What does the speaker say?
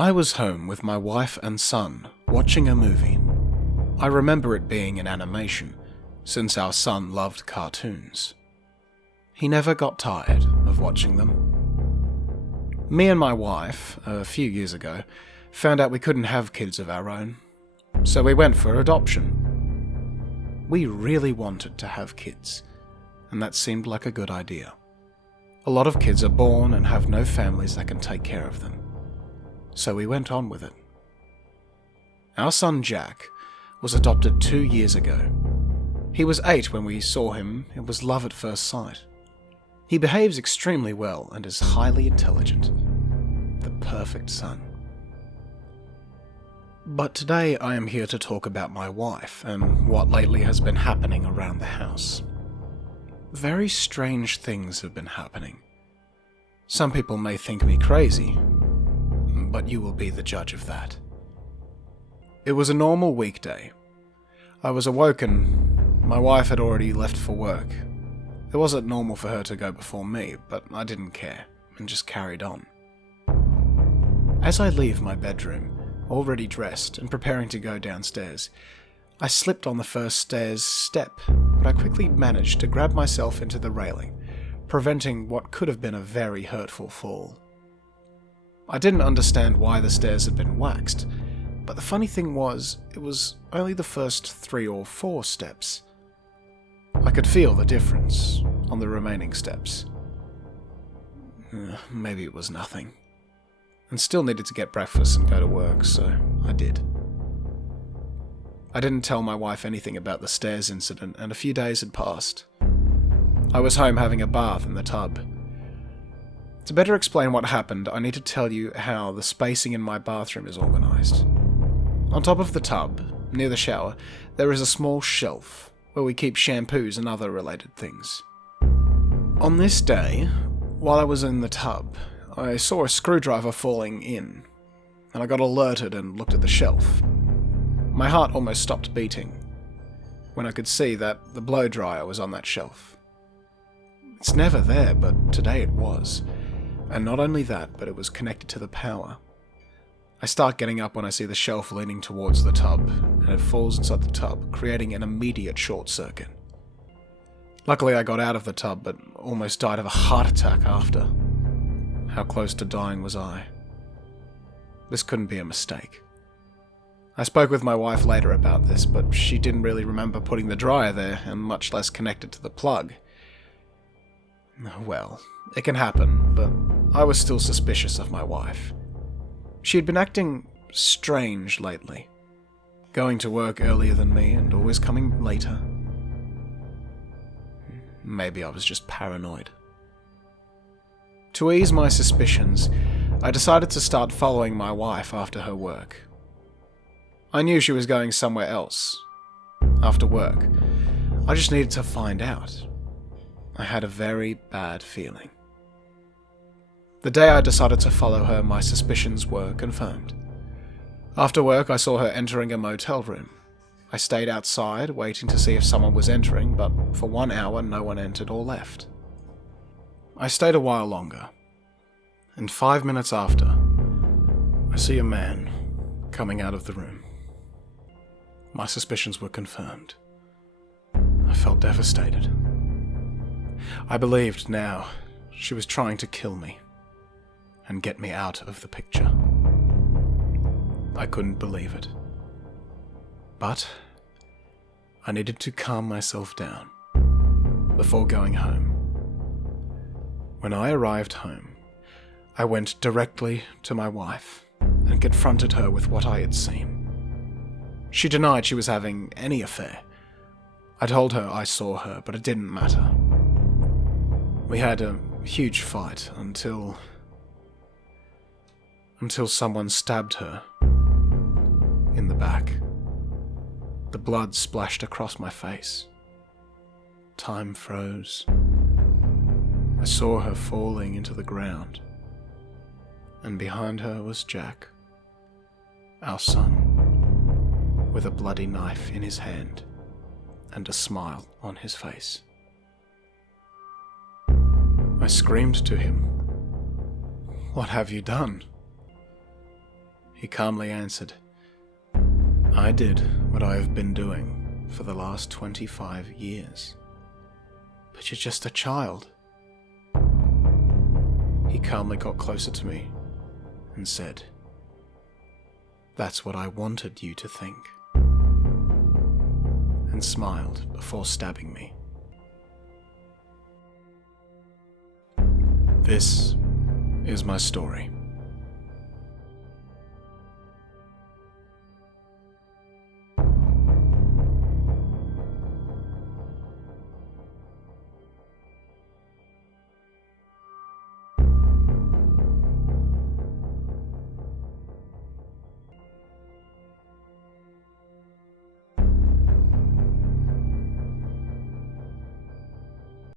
I was home with my wife and son, watching a movie. I remember it being in animation, since our son loved cartoons. He never got tired of watching them. Me and my wife, a few years ago, found out we couldn't have kids of our own, so we went for adoption. We really wanted to have kids, and that seemed like a good idea. A lot of kids are born and have no families that can take care of them. So we went on with it. Our son Jack was adopted 2 years ago. He was 8 when we saw him. It was love at first sight. He behaves extremely well and is highly intelligent. The perfect son. But today I am here to talk about my wife and what lately has been happening around the house. Very strange things have been happening. Some people may think me crazy, but you will be the judge of that. It was a normal weekday. I was awoken. My wife had already left for work. It wasn't normal for her to go before me, but I didn't care and just carried on. As I leave my bedroom, already dressed and preparing to go downstairs, I slipped on the first stairs step, but I quickly managed to grab myself into the railing, preventing what could have been a very hurtful fall. I didn't understand why the stairs had been waxed, but the funny thing was, it was only the first 3 or 4 steps. I could feel the difference on the remaining steps. Maybe it was nothing. And still needed to get breakfast and go to work, so I did. I didn't tell my wife anything about the stairs incident, and a few days had passed. I was home having a bath in the tub. To better explain what happened, I need to tell you how the spacing in my bathroom is organised. On top of the tub, near the shower, there is a small shelf where we keep shampoos and other related things. On this day, while I was in the tub, I saw a screwdriver falling in, and I got alerted and looked at the shelf. My heart almost stopped beating when I could see that the blow dryer was on that shelf. It's never there, but today it was. And not only that, but it was connected to the power. I start getting up when I see the shelf leaning towards the tub, and it falls inside the tub, creating an immediate short circuit. Luckily I got out of the tub, but almost died of a heart attack after. How close to dying was I? This couldn't be a mistake. I spoke with my wife later about this, but she didn't really remember putting the dryer there, and much less connected to the plug. Well, it can happen, but I was still suspicious of my wife. She had been acting strange lately, going to work earlier than me and always coming later. Maybe I was just paranoid. To ease my suspicions, I decided to start following my wife after her work. I knew she was going somewhere else. After work, I just needed to find out. I had a very bad feeling. The day I decided to follow her, my suspicions were confirmed. After work, I saw her entering a motel room. I stayed outside, waiting to see if someone was entering, but for 1 hour, no one entered or left. I stayed a while longer, and 5 minutes after, I see a man coming out of the room. My suspicions were confirmed. I felt devastated. I believed now she was trying to kill me and get me out of the picture. I couldn't believe it. But I needed to calm myself down before going home. When I arrived home, I went directly to my wife and confronted her with what I had seen. She denied she was having any affair. I told her I saw her, but it didn't matter. We had a huge fight until someone stabbed her in the back. The blood splashed across my face. Time froze. I saw her falling into the ground, and behind her was Jack, our son, with a bloody knife in his hand and a smile on his face. I screamed to him, "What have you done?" He calmly answered, "I did what I have been doing for the last 25 years. But you're just a child." He calmly got closer to me and said, "That's what I wanted you to think," and smiled before stabbing me. This is my story.